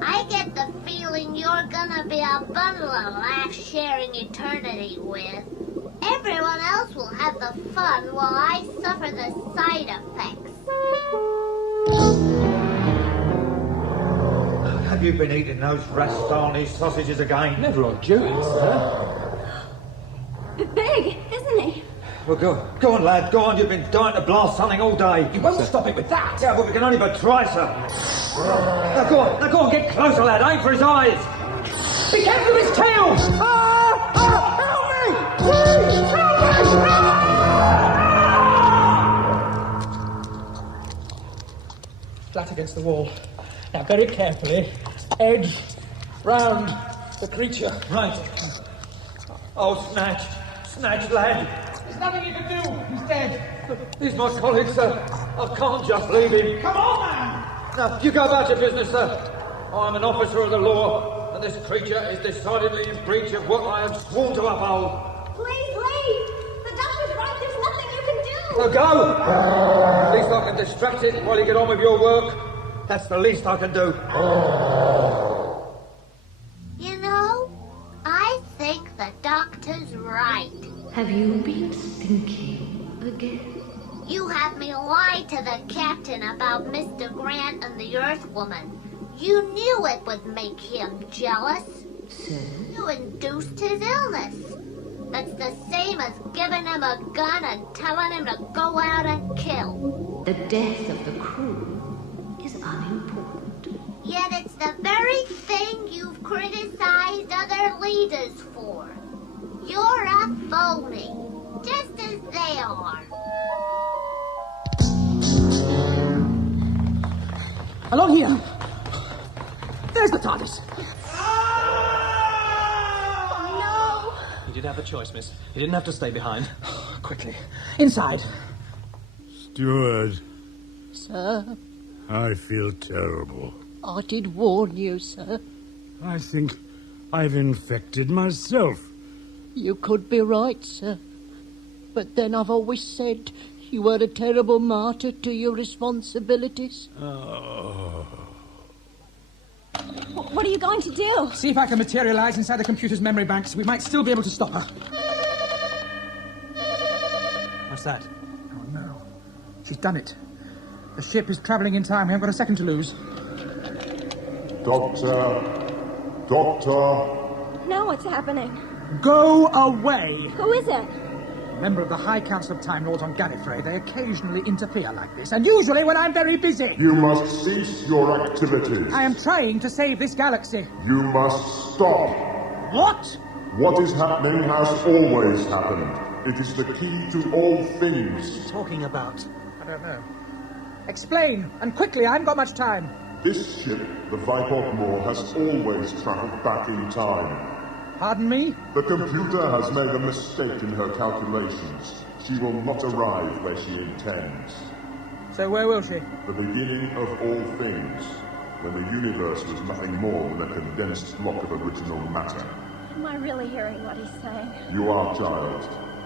I get the feeling you're gonna be a bundle of laughs sharing eternity with. Everyone else will have the fun while I suffer the side effects. Have you been eating those Rastani sausages again? Never on duty, sir. Big, isn't he? Well, go on, lad. Go on. You've been dying to blast something all day. You won't stop it with that. Yeah, but we can only but try, sir. Now, go on. Get closer, lad. Aim for his eyes. Be careful of his tail! Help me! Please, help me! Flat against the wall. Now, very carefully, edge round the creature. Right. Oh, Snatch, lad. There's nothing you can do. He's dead. He's my colleague, sir. I can't just leave him. Come on, man! Now, you go about your business, sir. I'm an officer of the law, and this creature is decidedly in breach of what I have sworn to uphold. Please leave. The doctor's right. There's nothing you can do. Now go! At least I can distract it while you get on with your work. That's the least I can do. is right. Have you been thinking again? You had me lie to the captain about Mr. Grant and the Earthwoman. You knew it would make him jealous. So? You induced his illness. That's the same as giving him a gun and telling him to go out and kill. The death of the crew is unimportant. Yet it's the very thing you've criticized other leaders for. You're a phony, just as they are. Along here. There's the TARDIS. You did have a choice, miss. You didn't have to stay behind. Quickly. Inside. Steward, Sir, I feel terrible. I did warn you, sir. I think I've infected myself. You could be right, sir. But then I've always said you were a terrible martyr to your responsibilities. What are you going to do? See if I can materialize inside the computer's memory banks. We might still be able to stop her. What's that? Oh, no. She's done it. The ship is travelling in time. We haven't got a second to lose. Doctor. Now what's happening? Go away! Who is it? A member of the High Council of Time Lords on Gallifrey. They occasionally interfere like this, and usually when I'm very busy. You must cease your activities. I am trying to save this galaxy. You must stop. What? What is happening has always happened. It is the key to all things. What are you talking about? I don't know. Explain, and quickly, I haven't got much time. This ship, the Vipok has always travelled back in time. Pardon me? The computer has made a mistake in her calculations. She will not arrive where she intends. So where will she? The beginning of all things, when the universe was nothing more than a condensed block of original matter. Am I really hearing what he's saying? You are, child.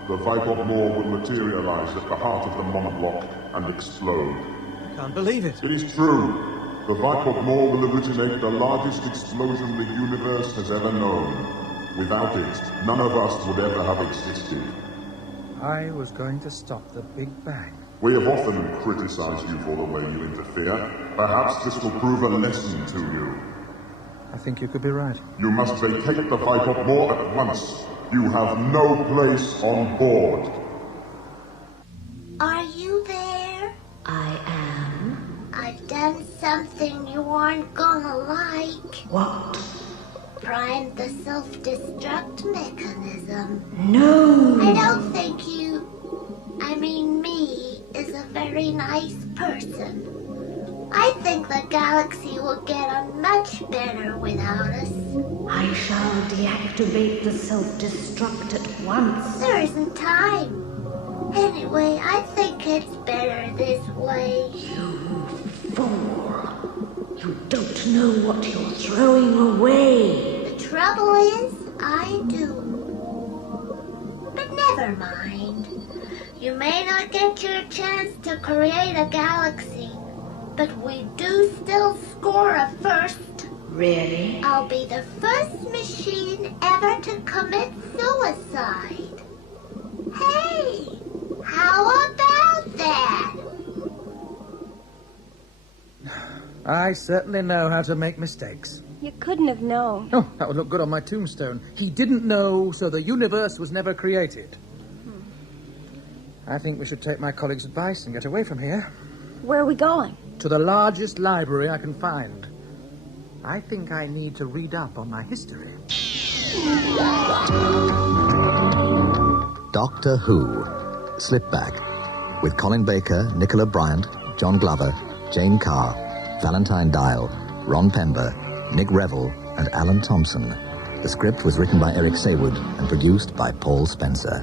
The Vipok will materialize at the heart of the monoblock and explode. I can't believe it. It is true. The Vipok will originate the largest explosion the universe has ever known. Without it, none of us would ever have existed. I was going to stop the Big Bang. We have often criticized you for the way you interfere. Perhaps this will prove a lesson to you. I think you could be right. You must vacate the Vipok at once. You have no place on board. Are you there? I am. I've done something you aren't gonna like. What? Primed the self-destruct mechanism. No! I don't think me, is a very nice person. I think the galaxy will get on much better without us. I shall deactivate the self-destruct at once. There isn't time. Anyway, I think it's better this way. You fool. You don't know what you're throwing away. The trouble is, I do. But never mind. You may not get your chance to create a galaxy, but we do still score a first. Really? I'll be the first machine ever to commit suicide. Hey, how about that? I certainly know how to make mistakes. You couldn't have known. Oh, that would look good on my tombstone. He didn't know, so the universe was never created. I think we should take my colleague's advice and get away from here. Where are we going? To the largest library I can find. I think I need to read up on my history. Doctor Who, Slipback, with Colin Baker, Nicola Bryant, John Glover, Jane Carr, Valentine Dial, Ron Pember, Nick Revel, and Alan Thompson. The script was written by Eric Saywood and produced by Paul Spencer.